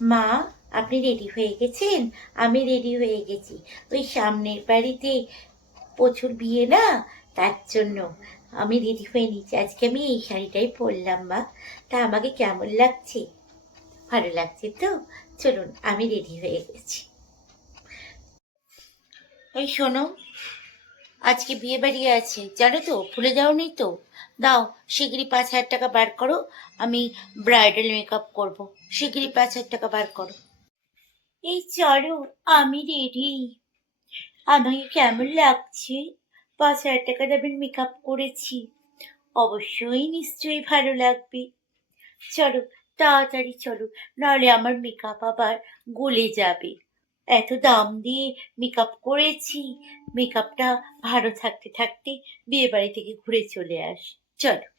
মা, আপনি রেডি হয়ে গেছেন? আমি রেডি হয়ে গেছি। ওই সামনের বাড়িতে প্রচুর বিয়ে না? তার জন্য। আমি রেডি হয়ে নিচ্ছি আজকে আমি এই শাড়িটাই পরলাম, মা। তা আমাকে কেমন লাগছে? ভালো লাগছে তো? চলুন, আমি রেডি হয়ে গেছি। এই শোনো আজকে বিয়ে বাড়ি আছে, জানো তো? ভুলে যাওনি তো? দাও, শিগগিরই পাঁচ হাজার টাকা বার করো, আমি ব্রাইডাল মেকআপ করব। শিগগিরই পাঁচ হাজার টাকা বার করো। এই চলো, আমি রেডি আমাকে কেমন লাগছে? পাঁচ হাজার টাকা দামের মেকআপ করেছি। অবশ্যই নিশ্চয়ই ভালো লাগবে। চলো, তাড়াতাড়ি চলো, নাহলে আমার মেকআপ আবার গলে যাবে। এত দাম দিয়ে মেকআপ করেছি। মেকআপটা ভালো থাকতে থাকতে বিয়ে বাড়ি থেকে ঘুরে চলে আস। চলো।